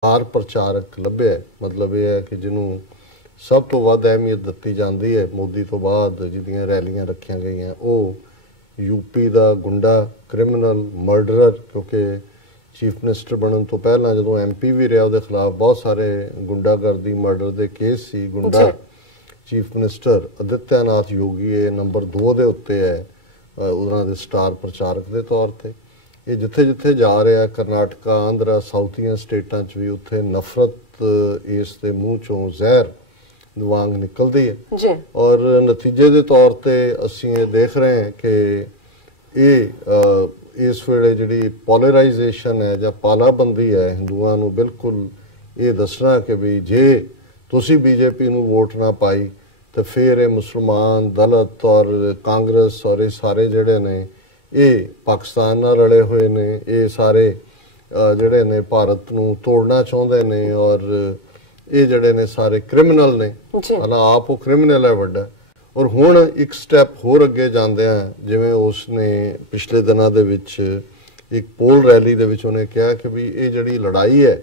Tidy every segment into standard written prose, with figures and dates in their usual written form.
Star प्रचारक लभ्या है। मतलब यह है कि जिन्हों सब तो वध अहमियत दी जाती है मोदी तो बाद जिहड़ियां रैलियां रखिया गई वो यूपी का गुंडा क्रिमिनल मर्डरर, क्योंकि चीफ मिनिस्टर बनने तो पहला जो MP भी रहा उसके खिलाफ बहुत सारे गुंडागर्दी मर्डर के केस सी। गुंडा chief minister Adityanath Yogi number 2 के उत्ते है उन्होंने स्टार प्रचारक के तौर पर। ये जिथे जिथे जा रहा करनाटका आंध्रा साउथियन स्टेटां च भी उत्थे नफरत इस दे मूँह चों जहर वांग निकलती है। और नतीजे के तौर पर असी ये देख रहे हैं कि ये इस वेले जी पोलराइजेशन है या पालाबंदी है हिंदुओं को बिल्कुल ये दसना कि भी जे तुसी BJP नूं वोट ना पाई तो फिर ये मुसलमान दलित और कांग्रेस और ये सारे जड़े ने ये पाकिस्तान नाल रले हुए ने, ये सारे जड़े ने भारत नूं तोड़ना चाहते ने और ये जड़े ने सारे क्रिमिनल ने। हालां आप वो क्रिमिनल है वड्डा। और हुण एक स्टैप होर अगे जांदे हैं जिवें उसने पिछले दिनों दे विच एक पोल रैली दे विच उन्हें कहा कि भी ये जड़ी लड़ाई है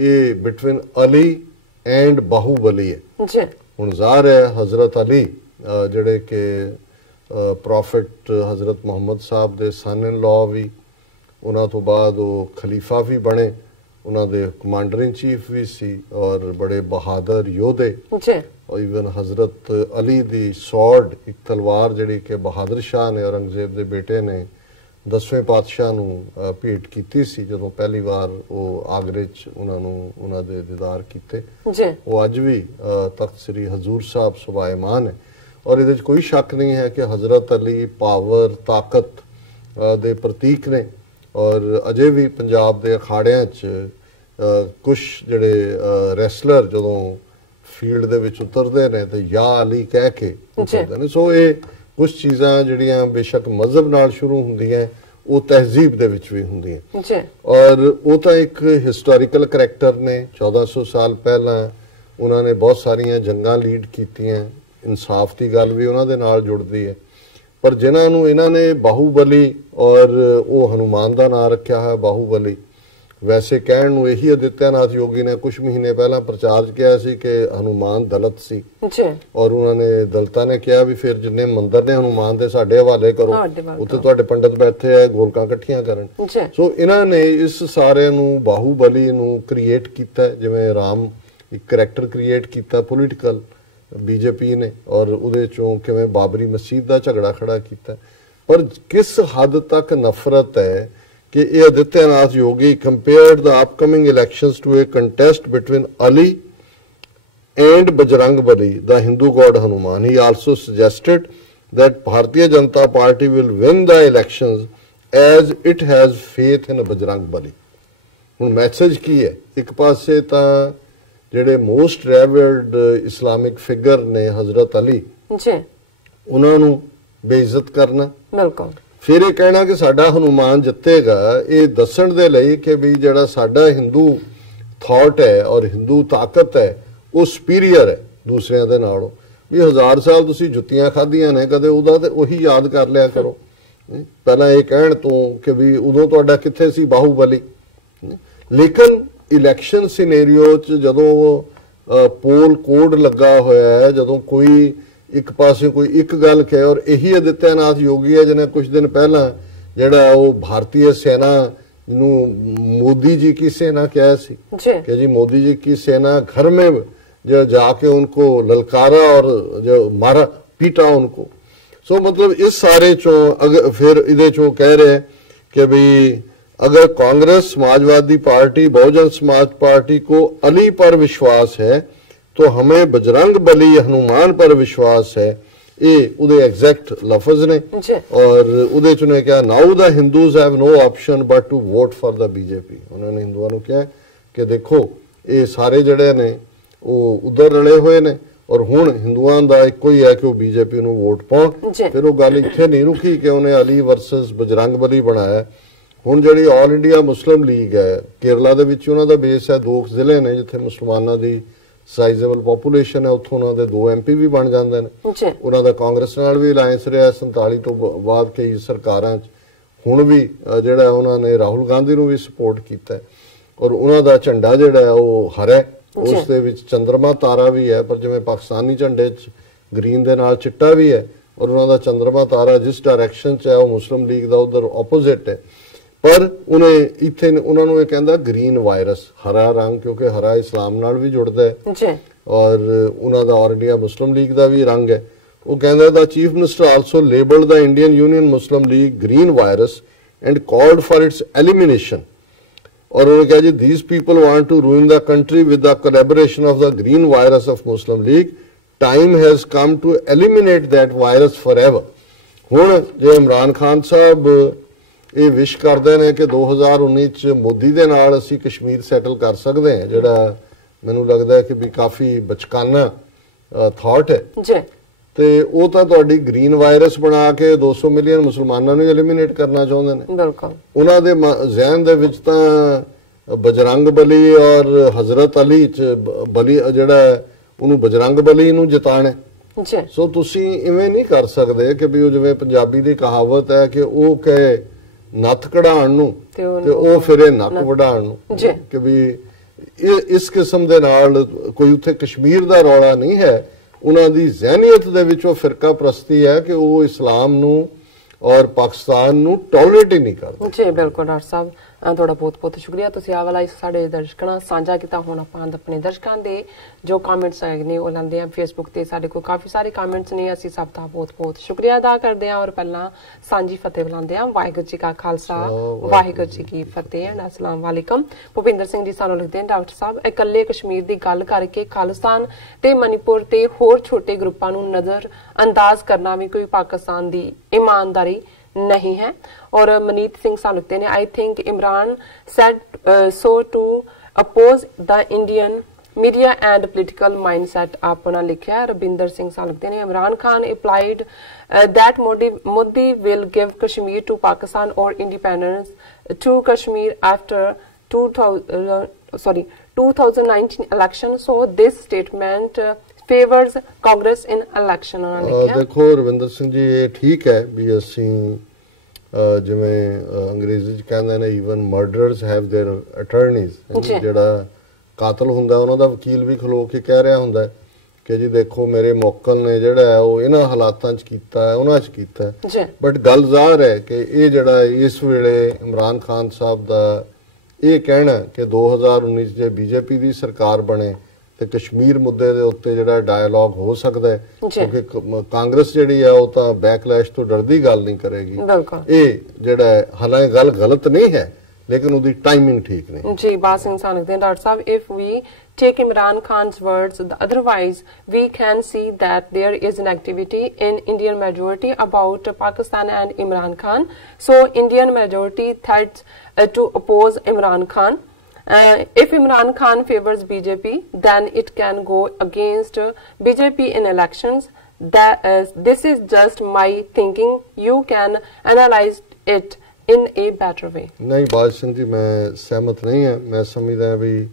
ये बिटवीन अली एंड बाहुबली है। हुण ज़ाहिर है हज़रत अली जड़े के प्रॉफिट हज़रत मुहम्मद साहब दे सन इन लॉ भी, उन्हां तो बाद वो खलीफा भी बने, उन्होंने कमांडर इन चीफ भी सी और बड़े बहादुर योधे। और इवन हज़रत अली दी सॉर्ड एक तलवार जड़ी कि बहादुर शाह ने औरंगजेब के बेटे ने 10वें पातशाह नूं भेंट की सी जदों पहली बार वो आगरे च उन्होंने दीदार किए। वो अज भी तख्त श्री हजूर साहब सुभायमान है। और ये कोई शक नहीं है कि हज़रत अली पावर ताकत दे प्रतीक ने। और अजे भी पंजाब के अखाड़ियां च कुछ जड़े रैसलर जदों फील्ड दे विच उतरते ने तो या अली कह के उतरते ने। सो ये कुछ चीज़ां जड़ियां बेशक मजहब नाल शुरू होंदियां वो तहजीब दे विच भी होंदियां। और वो तो एक हिस्टोरिकल करैक्टर ने। 1400 साल पहला उन्होंने बहुत सारिया जंगां लीड कीतियां। इंसाफ की गल भी उन्होंने नाल जुड़ती है। पर जिन्होंने इन्होंने बाहुबली और वो हनुमान का नाम रखा है बाहुबली, वैसे कहण नूं यही आदित्यनाथ योगी ने कुछ महीने पहला प्रचार किया सी कि हनुमान दलित सी। और उन्होंने दलितां ने कहा भी फिर जिन्ने मंदिर ने हनुमान दे साडे हवाले करो, उत्ते तुहाडे पंडित बैठे है गोलकां इकट्ठियां करन। सो इन्होंने इस सारे नूं बाहुबली नूं क्रिएट किया, जिवें राम एक करैक्टर क्रिएट किया पोलीटिकल BJP ने, और उहदे चों किवें बाबरी मस्जिद का झगड़ा खड़ा किया। पर किस हद तक नफरत है कि ये Adityanath Yogi compared the upcoming elections to a contest between Ali and Bajrang Bali the Hindu god Hanuman. He also suggested that Bharatiya Janata Party will win the elections as it has faith in Bajrang Bali. हुण मैसेज की है, एक पासे तां ਜਿਹੜੇ मोस्ट रेवरड इस्लामिक फिगर ने हजरत अली उन्होंने बेइज्जत करना, बिल्कुल फिर ये कहना कि साडा हनुमान जितेगा, ये दसन दे लई कि भी जड़ा साडा हिंदू थॉट है और हिंदू ताकत है वो सुपीरियर है दूसरिਆਂ ਦੇ ਨਾਲੋਂ। भी 1000 साल तुसीं जुत्तियां खाधियां ने कदे उहदा ते उही याद कर लिया करो। पहला ये कहण तो कि भी उदों तुहाडा कित्थे सी बाहुबली। लेकिन इलैक्शन सिनेरियो च जदों पोल कोड लगा होया है, जदों कोई एक पासे कोई एक गल कहे, और यही आदित्यनाथ योगी है जिन्हें कुछ दिन पहला जड़ा वो भारतीय सेना नूं मोदी जी की सेना कहा सी कि जी मोदी जी की सेना घर में जो जाके उनको ललकारा और जो मारा पीटा उनको। सो मतलब इस सारे चों अगर फिर इहदे चों कह रहे कि भी अगर कांग्रेस समाजवादी पार्टी बहुजन समाज पार्टी को अली पर विश्वास है तो हमें बजरंग बली हनुमान पर विश्वास है। ये उदे एग्जैक्ट लफ्ज ने। और उदे चुने क्या now the Hindus have no option but to vote for the BJP। उन्होंने हिंदुओं को कहा कि देखो ये सारे जड़े ने वो उधर रले हुए ने और हुण हिंदुओं का एको ही है कि वो BJP नूं वोट पाउण। फिर वो गल इत्थे नहीं रुकी कि उन्हें अली वर्सेस बजरंग बली बनाया। हुण जिहड़ी ऑल इंडिया मुस्लिम लीग है केरला दे विच उन्हां दा बेस है 2 जिले ने जिथे मुसलमानां दी साइजेबल पॉपूलेशन है, उत्थों उन्हां दे 2 MP भी बन जांदे ने। उन्हां दा कांग्रेस नाल भी अलायंस रहा 47 तो बाद कई सरकारां च। हुण भी जिहड़ा उन्हां ने राहुल गांधी नूं भी सपोर्ट कीता है। ਔਰ ਉਹਨਾਂ ਦਾ ਝੰਡਾ ਜਿਹੜਾ ਹੈ ਉਹ ਹਰਾ, ਉਸ ਦੇ ਵਿੱਚ ਚੰਦਰਮਾ ਤਾਰਾ ਵੀ ਹੈ, ਪਰ ਜਿਵੇਂ ਪਾਕਿਸਤਾਨੀ ਝੰਡੇ 'ਚ ਗ੍ਰੀਨ ਦੇ ਨਾਲ ਚਿੱਟਾ ਵੀ ਹੈ, ਔਰ ਉਹਨਾਂ ਦਾ ਚੰਦਰਮਾ ਤਾਰਾ ਜਿਸ ਡਾਇਰੈਕਸ਼ਨ 'ਚ ਹੈ ਉਹ ਮੁਸਲਿਮ ਲੀਗ ਦਾ ਉਧਰ ਆਪੋਜ਼ਿਟ ਹੈ। ਪਰ ਉਹਨੇ ਇੱਥੇ ਉਹਨਾਂ ਨੂੰ ਇਹ ਕਹਿੰਦਾ ਗ੍ਰੀਨ ਵਾਇਰਸ, ਹਰਾ ਰੰਗ, ਕਿਉਂਕਿ ਹਰਾ ਇਸਲਾਮ ਨਾਲ ਵੀ ਜੁੜਦਾ ਹੈ ਜੀ, ਔਰ ਉਹਨਾਂ ਦਾ ਆਲ ਇੰਡੀਆ ਮੁਸਲਿਮ ਲੀਗ ਦਾ ਵੀ ਰੰਗ ਹੈ। ਉਹ ਕਹਿੰਦਾ the chief minister also labelled the Indian Union Muslim League green virus and called for its elimination. ਔਰ ਉਹਨੇ ਕਿਹਾ ਜੀ these people want to ruin the country with the collaboration of the green virus of Muslim League. Time has come to eliminate that virus forever. ਹੁਣ ਜੇ ਇਮਰਾਨ ਖਾਨ ਸਾਹਿਬ ਇਹ ਵਿਸ਼ ਕਰਦੇ ਨੇ ਕਿ 2019 ਚ ਮੋਦੀ ਦੇ ਨਾਲ ਅਸੀਂ ਕਸ਼ਮੀਰ ਸੈਟਲ ਕਰ ਸਕਦੇ ਹਾਂ, ਜਿਹੜਾ ਮੈਨੂੰ ਲੱਗਦਾ ਹੈ ਕਿ ਵੀ ਕਾਫੀ ਬਚਕਾਨਾ ਥਾਟ ਹੈ ਜੀ, ਤੇ ਉਹ ਤਾਂ ਤੁਹਾਡੀ ਗ੍ਰੀਨ ਵਾਇਰਸ ਬਣਾ ਕੇ 200 ਮਿਲੀਅਨ ਮੁਸਲਮਾਨਾਂ ਨੂੰ ਐਲੀਮੀਨੇਟ ਕਰਨਾ ਚਾਹੁੰਦੇ ਨੇ। ਬਿਲਕੁਲ ਉਹਨਾਂ ਦੇ ਜ਼ਿਹਨ ਦੇ ਵਿੱਚ ਤਾਂ ਬਜਰੰਗ ਬਲੀ ਔਰ ਹਜ਼ਰਤ ਅਲੀ ਚ ਬਲੀ ਜਿਹੜਾ ਉਹਨੂੰ ਬਜਰੰਗ ਬਲੀ ਨੂੰ ਜਿਤਾਣਾ ਜੀ। ਸੋ ਤੁਸੀਂ ਇਵੇਂ ਨਹੀਂ ਕਰ ਸਕਦੇ ਕਿ ਵੀ ਉਹ ਜਿਵੇਂ ਪੰਜਾਬੀ ਦੀ ਕਹਾਵਤ ਹੈ ਕਿ ਉਹ ਕਹੇ ਨੱਥ ਕਢਾਉਣ ਨੂੰ ਤੇ ਉਹ ਫਿਰੇ ਨੱਕ ਵਢਾਉਣ ਨੂੰ, ਕਿ ਵੀ ਇਸ ਕਿਸਮ ਦੇ ਨਾਲ ਕੋਈ ਉੱਥੇ ਕਸ਼ਮੀਰ ਦਾ ਰੌਲਾ ਨਹੀਂ ਹੈ। ਉਹਨਾਂ ਦੀ ਜ਼ਹਿਨੀਅਤ ਦੇ ਵਿੱਚ ਉਹ ਫਿਰਕਾ ਪ੍ਰਸਤੀ ਹੈ ਕਿ ਉਹ ਇਸਲਾਮ ਨੂੰ ਔਰ ਪਾਕਿਸਤਾਨ ਨੂੰ ਟੋਲਰੇਟ ਹੀ ਨਹੀਂ ਕਰਦੇ। ਜੀ ਬਿਲਕੁਲ ਡਾਕਟਰ ਸਾਹਿਬ, ਤੁਹਾਡਾ ਬਹੁਤ ਬਹੁਤ ਸ਼ੁਕਰੀਆ। ਤੁਸੀਂ ਆ ਵਾਲਾ ਸਾਡੇ ਦਰਸ਼ਕਾਂ ਨਾਲ ਸਾਂਝਾ ਕੀਤਾ। ਹੁਣ ਆਪਾਂ ਆਪਣੇ ਦਰਸ਼ਕਾਂ ਦੇ ਜੋ ਕਮੈਂਟਸ ਆਏ ਨੇ ਉਹ ਲੈਂਦੇ ਆ ਫੇਸਬੁੱਕ ਤੇ। ਸਾਡੇ ਕੋਲ ਕਾਫੀ ਸਾਰੇ ਕਮੈਂਟਸ ਨੇ, ਅਸੀਂ ਸਭ ਦਾ ਬਹੁਤ ਬਹੁਤ ਸ਼ੁਕਰੀਆ ਅਦਾ ਕਰਦੇ ਹਾਂ। ਔਰ ਪਹਿਲਾਂ ਸਾਂਝੀ ਫਤਿਹ ਬੁਲਾਉਂਦੇ ਹਾਂ। ਵਾਹਿਗੁਰੂ ਜੀ ਕਾ ਖਾਲਸਾ, ਵਾਹਿਗੁਰੂ ਜੀ ਕੀ ਫਤਿਹ। ਅਸਲਾਮ ਵਾਲੇਕਮ। ਭੁਪਿੰਦਰ ਸਿੰਘ ਜੀ ਸਾਨੂੰ ਲਿਖਦੇ ਨੇ, ਡਾਕਟਰ ਸਾਹਿਬ ਇਕੱਲੇ ਕਸ਼ਮੀਰ ਦੀ ਗੱਲ ਕਰਕੇ ਖਾਲਿਸਤਾਨ ਤੇ ਮਨੀਪੁਰ ਤੇ ਹੋਰ ਛੋਟੇ ਗਰੁੱਪਾਂ ਨੂੰ ਨਜ਼ਰ ਅੰਦਾਜ਼ ਕਰਨਾ ਵੀ ਕੋਈ ਪਾਕਿਸਤਾਨ ਦੀ ਈਮਾਨਦਾਰੀ नहीं है। और मनीत सिंह साहब लिखते हैं, I think Imran said so to oppose the Indian media and political mindset. आपने लिखा। रविंदर सिंह साहब लिखते हैं, Imran Khan applied that Modi will give Kashmir to Pakistan और independence to Kashmir after 2019 election, so this statement favors Congress in election। देखो रविंदर सिंह जी, ये ठीक है भी ਅਸੀਂ ਜਿਵੇਂ ਅੰਗਰੇਜ਼ੀ ਚ ਕਹਿੰਦੇ ਨੇ ਈਵਨ ਮਰਡਰਰਸ ਹੈਵ देयर ਅਟਰਨੀਜ਼। ਜਿਹੜਾ ਕਾਤਲ ਹੁੰਦਾ ਉਹਨਾਂ ਦਾ ਵਕੀਲ ਵੀ ਖਲੋ ਕੇ ਕਹਿ ਰਿਹਾ ਹੁੰਦਾ ਕਿ ਜੀ ਦੇਖੋ ਮੇਰੇ ਮੌਕਲ ਨੇ ਜਿਹੜਾ ਹੈ ਉਹ ਇਹਨਾਂ ਹਾਲਾਤਾਂ ਚ ਕੀਤਾ ਹੈ, ਉਹਨਾਂ ਚ ਕੀਤਾ ਹੈ। ਬਟ ਗੱਲ ਜ਼ਾਹਰ ਹੈ ਕਿ ਇਹ ਜਿਹੜਾ ਇਸ ਵੇਲੇ ਇਮਰਾਨ ਖਾਨ ਸਾਹਿਬ ਦਾ ਇਹ ਕਹਿਣਾ ਕਿ 2019 ਜੇ ਬੀਜੇਪੀ ਦੀ ਸਰਕਾਰ ਬਣੇ ਤੇ ਕਸ਼ਮੀਰ ਮੁੱਦੇ ਦੇ ਉੱਤੇ ਜਿਹੜਾ ਡਾਇਲੌਗ ਹੋ ਸਕਦਾ ਹੈ, ਕਿਉਂਕਿ ਕਾਂਗਰਸ ਜਿਹੜੀ ਹੈ ਉਹ ਤਾਂ ਬੈਕਲੈਸ਼ ਤੋਂ ਡਰਦੀ ਗੱਲ ਨਹੀਂ ਕਰੇਗੀ। ਇਹ ਜਿਹੜਾ ਹਾਲਾਂਕਿ ਗੱਲ ਗਲਤ ਨਹੀਂ ਹੈ लेकिन उसकी टाइमिंग ठीक नहीं। जी, बात इंसान लिखते हैं डॉक्टर साहब, if we take Imran Khan's words, otherwise we can see that there is an activity in Indian majority about Pakistan and Imran Khan. So Indian majority threats to oppose Imran Khan. If Imran Khan favors BJP, then it can go against BJP in elections. This is just my thinking. You can analyze it in a better way। नहीं बाज सिंह जी, मैं सहमत नहीं है। मैं समझदा भी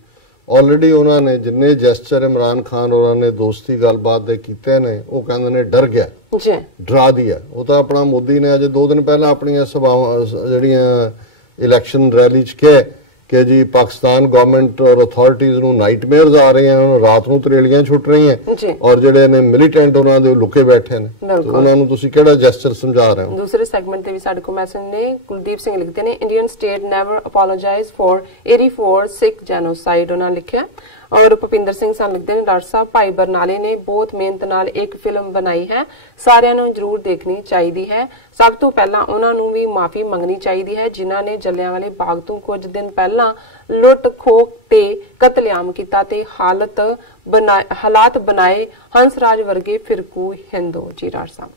already उन्होंने जिन्ने जेस्चर इमरान खान उन्होंने दोस्ती गलबात दे कीते ने वो कहंदे ने डर गया जी, डरा दिया। वो तो अपना मोदी ने अजे 2 दिन पहला अपनी सभावां जड़ियां इलेक्शन रैली च कहे कि जी पाकिस्तान गवर्नमेंट और अथॉरिटीज ਨੂੰ ਨਾਈਟਮੇਅਰਸ ਆ ਰਹੇ ਹਨ, ਰਾਤ ਨੂੰ ਤਰੇਲੀਆਂ ਛੁੱਟ ਰਹੀਆਂ ਔਰ ਜਿਹੜੇ ਨੇ ਮਿਲੀਟੈਂਟ ਉਹਨਾਂ ਦੇ ਲੁਕੇ ਬੈਠੇ ਨੇ, ਉਹਨਾਂ ਨੂੰ ਤੁਸੀਂ ਕਿਹੜਾ ਜੈਸਚਰ ਸਮਝਾ ਰਹੇ ਹੋ। ਦੂਸਰੇ ਸੈਗਮੈਂਟ ਤੇ ਵੀ ਸਾਡੇ ਕੋਲ ਮੈਸੇਜ ਨੇ। ਕੁਲਦੀਪ ਸਿੰਘ ਲਿਖਦੇ ਨੇ, Indian state never apologise for 84 Sikh genocide, ਉਹਨਾਂ ਲਿਖਿਆ। और भुपिंदर सिंह सन लिखते हैं, डॉक्टर साहब भाई बरनाले ने बहुत मेहनत नाल एक फिल्म बनाई है, सारिਆਂ ਨੂੰ जरूर देखनी चाहिए है। सब तो पहला उन्होंने भी माफी मंगनी चाहिए है जिन्होंने जलियांवाले बाग तो कुछ दिन पहला लुट खो ते कतलेआम किया ते हालात बनाए हंसराज वर्गे फिरकू हिंदू। जी डॉक्टर साहब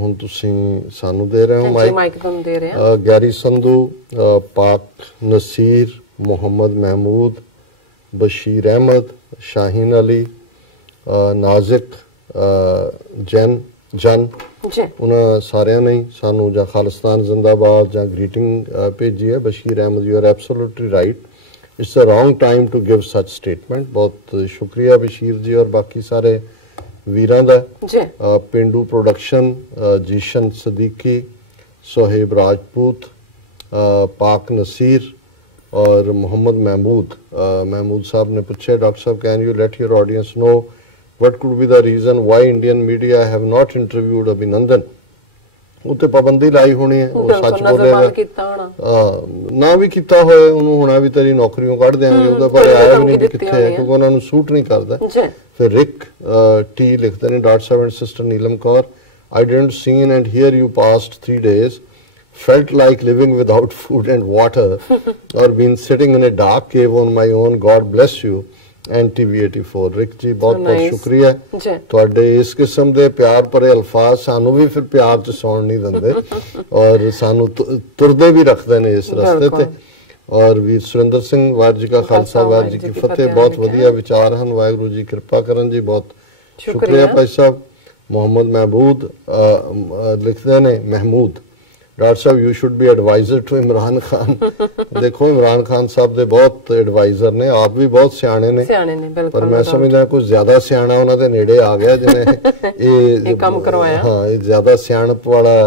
ਹੁਣ ਤੁਸੀਂ ਸਾਨੂੰ ਦੇ ਰਹੇ ਹੋ ਮਾਈਕ ਤੁਹਾਨੂੰ ਦੇ ਰਹੇ ਹਾਂ। ਗੈਰੀ ਸੰਧੂ, ਪਾਕ ਨਸੀਰ, ਮੁਹੰਮਦ ਮਹਿਮੂਦ, बशीर अहमद, शाहीन अली, नाजिक जन उन्होंने सारे ने सानू जा खालिस्तान जिंदाबाद जा ग्रीटिंग भेजी है। Bashir Ahmed, you are absolutely right, it's a wrong time to give such statement. बहुत शुक्रिया बशीर जी और बाकी सारे वीरां दा। पेंडू प्रोडक्शन, जीशन सदीकी, सोहेब राजपूत, पाक नसीर, और मोहम्मद महमूद साहब ने पूछा, डॉक्टर साहब can you let your audience know what could be the reason why Indian media have not interviewed Abhinandan? ਉੱਤੇ ਪਾਬੰਦੀ ਲਾਈ ਹੋਣੀ ਹੈ, ਉਹ ਸੱਚ ਬੋਲੇਗਾ ਨਾ ਵੀ ਕੀਤਾ ਹੋਏ ਉਹਨੂੰ ਹੁਣਾ ਵੀ ਤੇਰੀ ਨੌਕਰੀਆਂ ਕੱਢ ਦੇਣਗੇ, ਉਹਦਾ ਪਰ ਆਇਆ ਵੀ ਨਹੀਂ ਕਿੱਥੇ ਹੈ ਕਿਉਂਕਿ ਉਹਨਾਂ ਨੂੰ ਸੂਟ ਨਹੀਂ ਕਰਦਾ। ਫਿਰ ਰਿਕ ਟੀ ਲਿਖਦੇ ਨੇ, doctor Sahib and sister Neelam Kaur, I didn't seen and hear you past 3 days, felt like living without food and water or been sitting in a dark cave on my own, God bless you NTV84। ਰਿਕ ਜੀ ਬਹੁਤ ਬਹੁਤ ਸ਼ੁਕਰੀਆ ਤੁਹਾਡੇ ਇਸ ਕਿਸਮ ਦੇ ਪਿਆਰ ਭਰੇ ਅਲਫਾਜ਼ ਸਾਨੂੰ ਵੀ ਫਿਰ ਪਿਆਰ ਚ ਸੌਣ ਨਹੀਂ ਦਿੰਦੇ ਔਰ ਸਾਨੂੰ ਤੁਰਦੇ ਵੀ ਰੱਖਦੇ ਨੇ ਇਸ ਰਸਤੇ ਤੇ। ਔਰ ਵੀਰ ਸੁਰਿੰਦਰ ਸਿੰਘ, ਵਾਹਿਗੁਰੂ ਜੀ ਕਾ ਖਾਲਸਾ ਵਾਹਿਗੁਰੂ ਜੀ ਕੀ ਫਤਿਹ, ਬਹੁਤ ਵਧੀਆ ਵਿਚਾਰ ਹਨ, ਵਾਹਿਗੁਰੂ ਜੀ ਕਿਰਪਾ ਕਰਨ ਜੀ, ਬਹੁਤ ਸ਼ੁਕਰੀਆ ਭਾਈ ਸਾਹਿਬ। मोहम्मद महमूद लिखते ने, महमूद डॉक्टर साहब you should be adviser to Imran Khan. देखो इमरान खान साहब दे बहुत एडवाइजर ने, आप भी बहुत सियाने ने पर मैं समझदा कुछ ज्यादा सियाना उन्हां दे नेड़े आ गया जिन्हें ये काम करवाया। हाँ, ये ज्यादा सियाणप वाला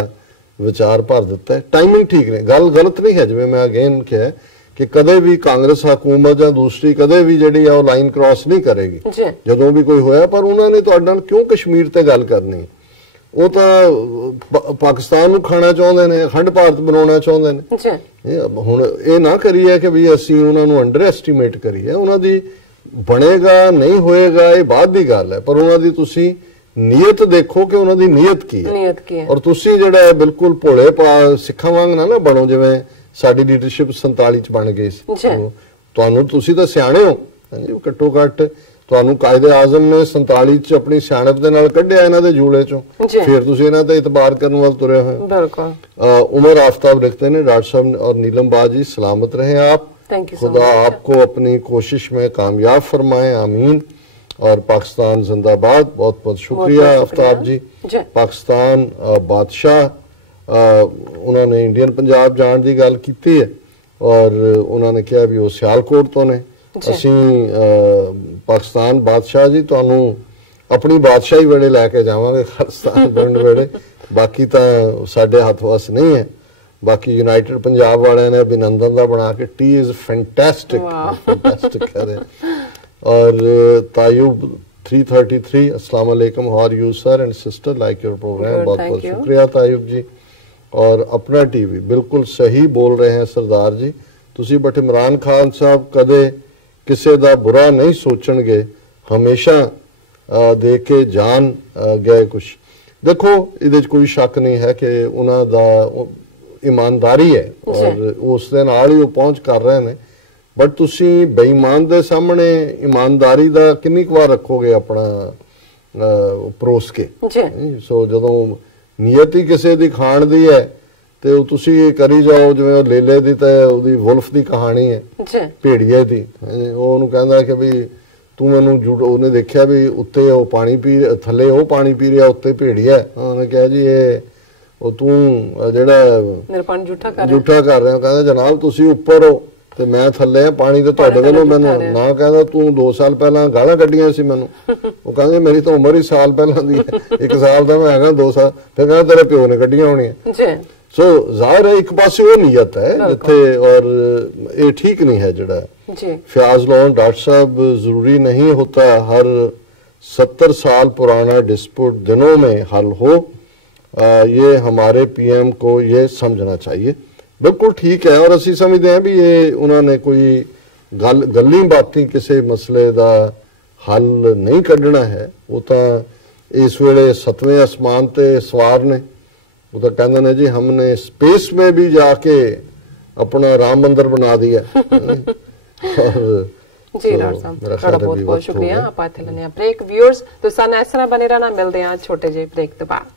विचार भर दिता है। टाइमिंग ठीक नहीं, गल गलत नहीं है, जिवें मैं अगेन कहा कि कदे भी कांग्रेस हुकूमत या दूसरी कदे भी जिहड़ी आ लाइन क्रॉस नहीं करेगी जदों भी कोई होया, पर उन्होंने तुहाडे नाल क्यों कश्मीर ते गल करनी? वो तो पाकिस्तान नूं खाना चाहुंदे ने, अखंड भारत बनाउणा चाहुंदे ने। हुण ये ना करिए कि भी असीं उन्हां नूं अंडर एस्टीमेट करिए, उन्हां दी बनेगा नहीं होएगा ये बाद दी गल है, पर उन्हां दी तुसीं नीयत देखो कि उन्हां दी नीयत की है। और तुसीं जिहड़ा बिल्कुल भोले सिखां वांग ना बनो जिवें साडी लीडरशिप 47 च बन गई सी। तुहानूं तुसीं तां सियाणे हो, घट्टो घट्ट तुहानूं कायदे आज़म ने 47 च अपनी सियाणप दे नाल कढिया इन्हां दे जूले चों, फिर तुसीं इन्हां ते इतबार करन वाल तुरे होए। बिल्कुल। उमर आफ्ताब लिखते हैं, डॉक्टर साहब और नीलम बाजी सलामत रहें आप, खुदा आपको अपनी कोशिश में कामयाब फरमाए, आमीन। और पाकिस्तान जिंदाबाद, बहुत बहुत शुक्रिया आफ्ताब जी। पाकिस्तान बादशाह उन्होंने इंडियन पंजाब जाण दी गल कीती है और उन्होंने कहा भी वो सियालकोट तो ने, असीं पाकिस्तान बादशाह जी तुहानूं अपनी बादशाही वेले लैके जावांगे खालिस्तान बनण वेले, बाकी तां साडे हत्थ वस नहीं है। बाकी यूनाइटेड पंजाब वाले ने अभिनंदन दा बना के टी इज फैंटास्टिक फैंटास्टिक कह रहे। और तायुब 333, अस्सलाम वालेकुम, how are you sir and sister, like your program, बहुत बहुत शुक्रिया तायुब जी। और अपना टीवी बिल्कुल सही बोल रहे हैं सरदार जी, तुसी बट इमरान खान साहब कदे किसी दा बुरा नहीं सोचणगे, हमेशा दे के जान गए कुछ। देखो इहदे च कोई शक नहीं है कि उन्हां दा ईमानदारी है और उस दे नाल ही वो पहुंच कर रहे ने, बट तुसी बेईमान दे सामने ईमानदारी दा किन्नी क वार रखोगे अपना परोस के। सो जदों ਨੀਅਤ ਹੀ ਕਿਸੇ ਦੀ ਖਾਣ ਦੀ ਹੈ ਤੇ ਉਹ ਤੁਸੀਂ ਕਰੀ ਜਾਓ, ਜਿਵੇਂ ਉਹ ਲੇਲੇ ਦੀ ਤੇ ਉਹਦੀ ਵੁਲਫ ਦੀ ਕਹਾਣੀ ਹੈ ਭੇੜੀਏ ਦੀ, ਉਹ ਉਹਨੂੰ ਕਹਿੰਦਾ ਕਿ ਵੀ ਤੂੰ ਮੈਨੂੰ ਉਹਨੇ ਦੇਖਿਆ ਵੀ ਉੱਤੇ ਉਹ ਪਾਣੀ ਪੀ, ਥੱਲੇ ਉਹ ਪਾਣੀ ਪੀ ਰਿਹਾ, ਉੱਤੇ ਭੇੜੀਆ। ਉਹਨੇ ਕਿਹਾ ਜੀ ਇਹ ਉਹ ਤੂੰ ਜਿਹੜਾ ਨਿਰਪਣ ਝੂਠਾ ਕਰ ਰਿਹਾ। ਕਹਿੰਦਾ ਜਨਾਬ ਤੁਸੀਂ ਉੱਪਰ ਹੋ ਤੇ ਮੈਂ ਥੱਲੇ ਆ, ਪਾਣੀ ਤੇ ਤੁਹਾਡੇ ਵੱਲੋਂ ਮੈਨੂੰ ਨਾ। ਕਹਿੰਦਾ ਤੂੰ 2 ਸਾਲ ਪਹਿਲਾਂ ਗਾਲਾਂ ਕੱਢੀਆਂ ਸੀ ਮੈਨੂੰ। ਉਹ ਕਹਿੰਦੇ ਮੇਰੀ ਤਾਂ ਉਮਰ ਹੀ ਸਾਲ ਪਹਿਲਾਂ ਦੀ ਹੈ, 1 ਸਾਲ ਦਾ ਮੈਂ ਹੈਗਾ 2 ਸਾਲ। ਫਿਰ ਕਹਿੰਦਾ ਤੇਰੇ ਪਿਓ ਨੇ ਕੱਢੀਆਂ ਹੋਣੀਆਂ। ਸੋ ਜ਼ਾਹਿਰ ਹੈ ਇੱਕ ਪਾਸੇ ਉਹ ਨੀਅਤ ਹੈ ਜਿੱਥੇ, ਔਰ ਇਹ ਠੀਕ ਨਹੀਂ ਹੈ ਜਿਹੜਾ ਫयाज लोन। डॉक्टर साहब जरूरी नहीं होता हर 70 साल पुराना डिस्प्यूट दिनों में हल हो, ये हमारे PM को ये समझना चाहिए। बिल्कुल ठीक है, और असी समझते हैं भी ये उन्होंने कोई गल्ली बातें किसी मसले का हल नहीं कढ़ना है। वो तो इस वेले 7वें आसमान ते सवार ने, वो तो कहते हैं जी हमने स्पेस में भी जाके अपना राम मंदिर बना दिया। जी डॉक्टर साहब ਤੁਹਾਡਾ ਬਹੁਤ ਬਹੁਤ ਸ਼ੁਕਰੀਆ। ਆਪਾਂ ਇੱਥੇ ਲੈਣੇ ਆ ਬ੍ਰੇਕ। ਵਿਊਅਰਸ ਤੁਸੀਂ ਸਾਨੂੰ ਇਸ ਤਰ੍ਹਾਂ ਬਣੇ ਰਹਿਣਾ, ਮਿਲਦੇ ਆ ਛੋਟੇ ਜਿਹੇ ਬ੍ਰੇਕ ਤੋਂ ਬਾਅਦ।